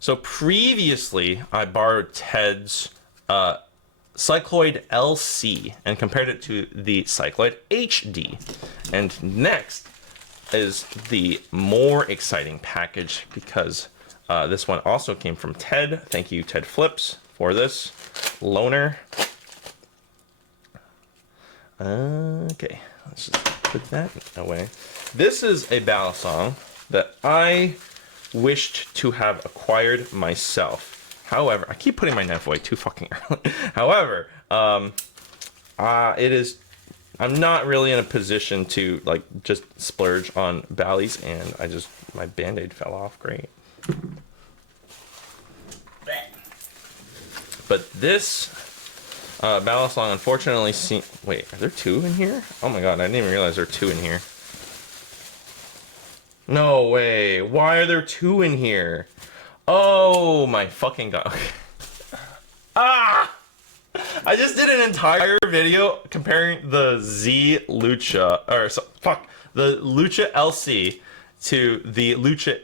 So previously, I borrowed Ted's Cycloid LC and compared it to the Cycloid HD. And next is the more exciting package because this one also came from Ted. Thank you, Ted Flips, for this loaner. Okay, let's just put that away. This is a Balisong that I wished to have acquired myself. However, I keep putting my knife away too fucking early. However, I'm not really in a position to like just splurge on Bally's, and my band-aid fell off. Great. But this Balisong unfortunately wait, are there two in here? Oh my god, I didn't even realize there are two in here. No way. Why are there two in here? Oh my fucking god. Ah! I just did an entire video comparing the Zlucha, the Lucha LC to the Lucha,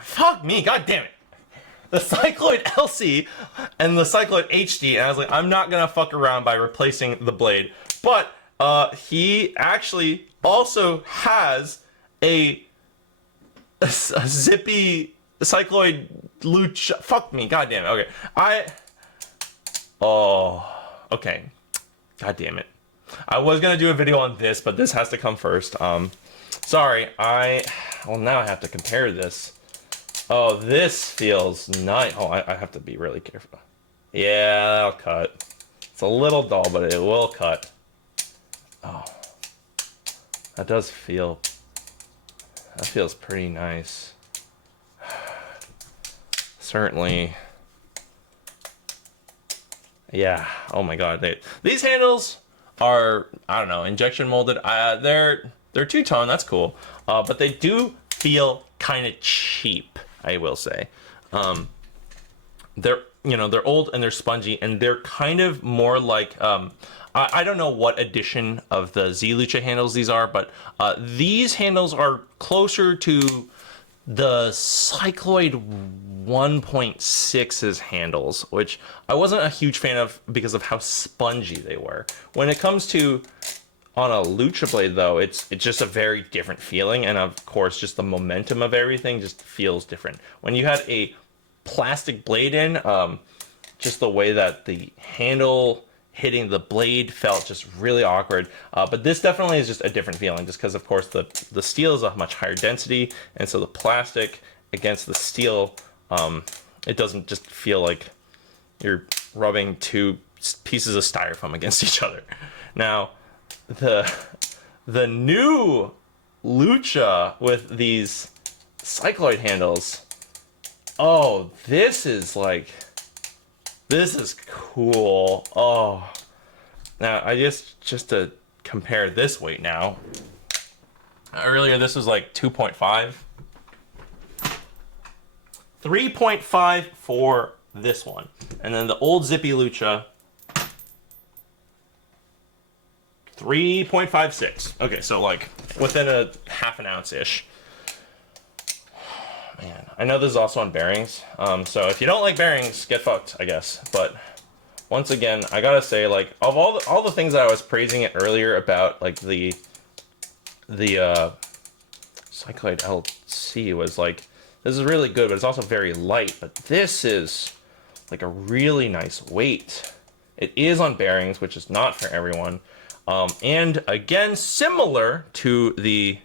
fuck me, god damn it. The Cycloid LC and the Cycloid HD, and I was like, I'm not gonna fuck around by replacing the blade. But he actually also has a zippy Cycloid Lucha. Fuck me, god damn it. Okay, okay, god damn it. I was gonna do a video on this, but this has to come first. Sorry, well, now I have to compare this. Oh, this feels nice. Oh, I have to be really careful. Yeah, that'll cut. It's a little dull, but it will cut. Oh, that feels pretty nice. Certainly. Yeah, oh my god. These handles are, I don't know, injection molded. They're two-tone, that's cool. But they do feel kind of cheap, I will say. They're old and they're spongy, and they're kind of more like, I don't know what edition of the Zlucha handles these are, but these handles are closer to the Cycloid 1.6's handles, which I wasn't a huge fan of because of how spongy they were. When it comes to on a Lucha blade, though, it's just a very different feeling, and of course, just the momentum of everything just feels different. When you had a plastic blade in, just the way that the handle hitting the blade felt just really awkward. But this definitely is just a different feeling, just because, of course, the steel is a much higher density, and so the plastic against the steel, it doesn't just feel like you're rubbing two pieces of styrofoam against each other. Now, the new Lucha with these Cycloid handles, oh, this is cool. Oh, now I just to compare this weight now. Earlier this was like 2.5. 3.5 for this one. And then the old Zippy Lucha, 3.56. Okay, so like within a half an ounce-ish. Man, I know this is also on bearings. So if you don't like bearings, get fucked, I guess. But once again, I gotta say, like, of all the things that I was praising it earlier about, like the Cycloid LC was like, this is really good, but it's also very light. But this is like a really nice weight. It is on bearings, which is not for everyone. And again, similar to the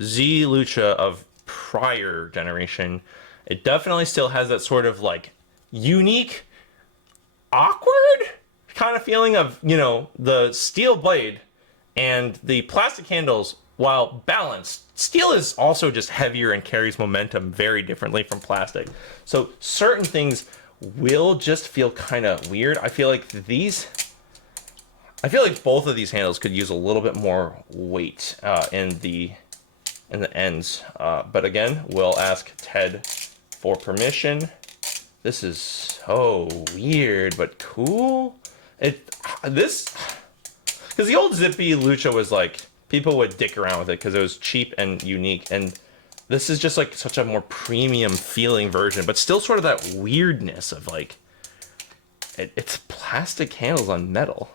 Zlucha of prior generation, it definitely still has that sort of like unique, awkward kind of feeling of, you know, the steel blade and the plastic handles. While balanced, steel is also just heavier and carries momentum very differently from plastic. So certain things will just feel kind of weird. I feel like both of these handles could use a little bit more weight in the ends. But again, we'll ask Ted for permission. This is so weird, but cool. Because the old Zippy Lucha was like, people would dick around with it because it was cheap and unique. And this is just like such a more premium feeling version, but still sort of that weirdness of like it's plastic handles on metal.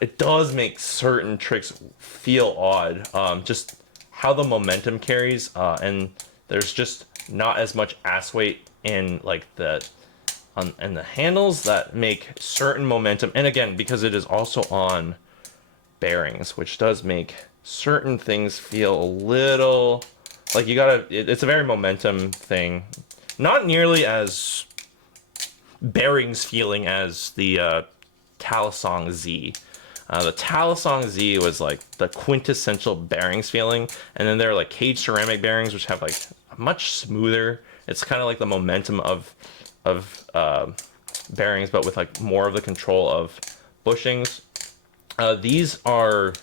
It does make certain tricks feel odd. Just how the momentum carries, and there's just not as much ass weight in like and the handles that make certain momentum. And again, because it is also on bearings, which does make certain things feel a little like it's a very momentum thing. Not nearly as bearings feeling as the Balisong Z. The Balisong Z was like the quintessential bearings feeling, and then there are like cage ceramic bearings, which have like much smoother. It's kind of like the momentum of bearings, but with like more of the control of bushings. These are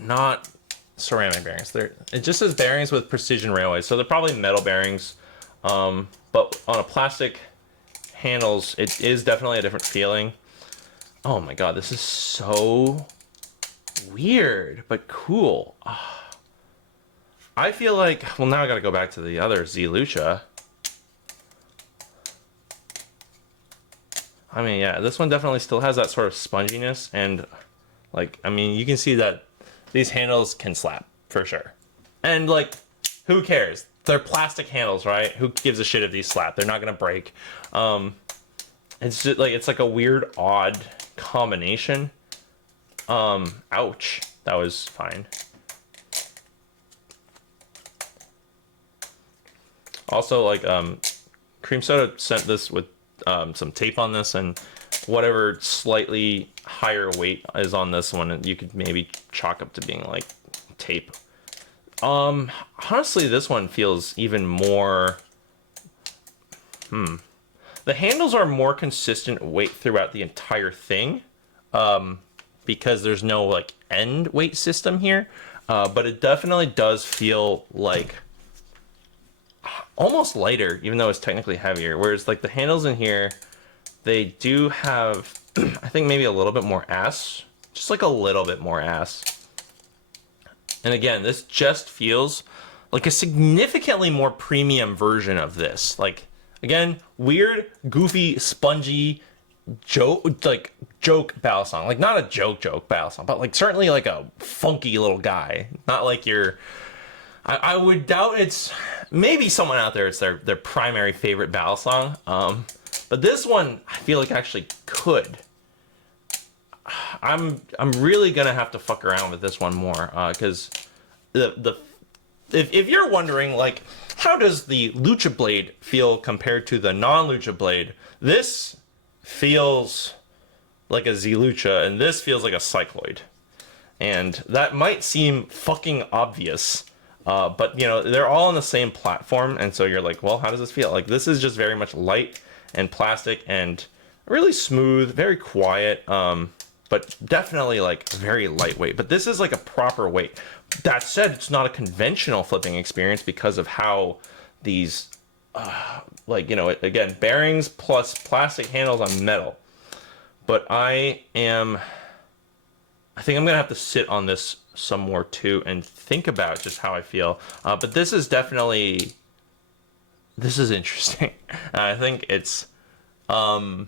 not ceramic bearings. It just says bearings with precision railways, so they're probably metal bearings. But on a plastic handles, it is definitely a different feeling. Oh my god, this is so weird, but cool. I feel like, well, now I gotta go back to the other Zlucha. I mean, yeah, this one definitely still has that sort of sponginess, and like, I mean, you can see that these handles can slap for sure. And like, who cares? They're plastic handles, right? Who gives a shit if these slap? They're not gonna break. It's just like, it's like a weird, odd combination. Ouch. That was fine. Also, like, Cream Soda sent this with some tape on this, and whatever slightly higher weight is on this one, you could maybe chalk up to being like tape. Honestly, this one feels even more. The handles are more consistent weight throughout the entire thing, because there's no like end weight system here, but it definitely does feel like almost lighter, even though it's technically heavier. Whereas like the handles in here, they do have, I think maybe a little bit more ass, just like a little bit more ass. And again, this just feels like a significantly more premium version of this. Like, again, weird, goofy, spongy, joke Balisong. Like, not a joke Balisong, but like certainly like a funky little guy. Not like your... I would doubt it's... Maybe someone out there, it's their primary favorite Balisong. But this one, I feel like actually could. I'm really gonna have to fuck around with this one more, because if you're wondering, like, how does the Lucha Blade feel compared to the non-Lucha Blade, this feels like a Zlucha, and this feels like a Cycloid. And that might seem fucking obvious, but, you know, they're all on the same platform, and so you're like, well, how does this feel? Like, this is just very much light and plastic and really smooth, very quiet, but definitely, like, very lightweight. But this is, like, a proper weight. That said, it's not a conventional flipping experience because of how these, like, you know, again, bearings plus plastic handles on metal. But I think I'm going to have to sit on this some more, too, and think about just how I feel. But this is definitely... This is interesting. I think it's... I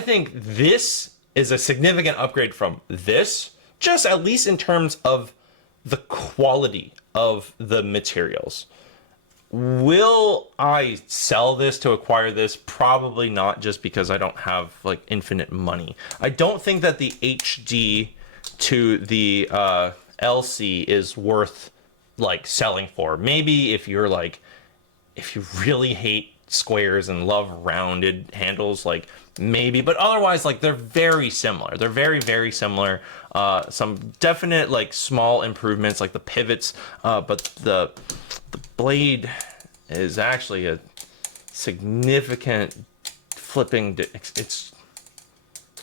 think this is a significant upgrade from this, just at least in terms of the quality of the materials. Will I sell this to acquire this? Probably not, just because I don't have like infinite money. I don't think that the HD to the LC is worth like selling for. Maybe if you're like, if you really hate squares and love rounded handles, like maybe, but otherwise, like, they're very similar. They're very, very similar. Some definite like small improvements, like the pivots, but the blade is actually a significant flipping. It's,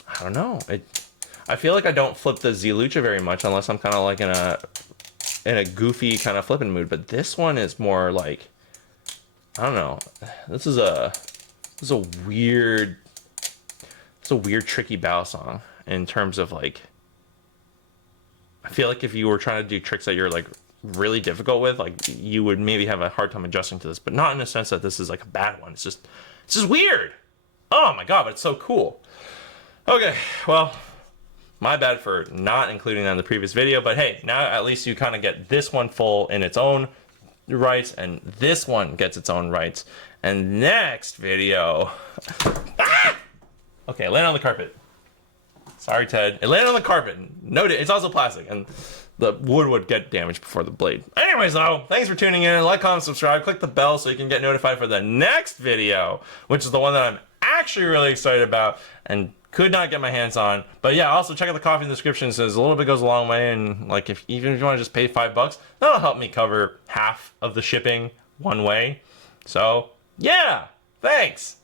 I don't know. I feel like I don't flip the Zlucha very much unless I'm kind of like in a goofy kind of flipping mood. But this one is more like, I don't know. This is a weird, tricky Balisong in terms of like I feel like if you were trying to do tricks that you're like really difficult with, like you would maybe have a hard time adjusting to this, but not in the sense that this is like a bad one. It's just weird. Oh my god, but it's so cool. Okay, well, my bad for not including that in the previous video, but hey, now at least you kind of get this one full in its own rights, and this one gets its own rights. And next video, okay, land on the carpet. Sorry, Ted. It landed on the carpet. Note it, it's also plastic, and the wood would get damaged before the blade. Anyways, though, thanks for tuning in. Like, comment, subscribe, click the bell so you can get notified for the next video, which is the one that I'm actually really excited about and could not get my hands on. But yeah, also check out the coffee in the description. It says a little bit goes a long way, and like even if you want to just pay $5, that'll help me cover half of the shipping one way. So yeah, thanks.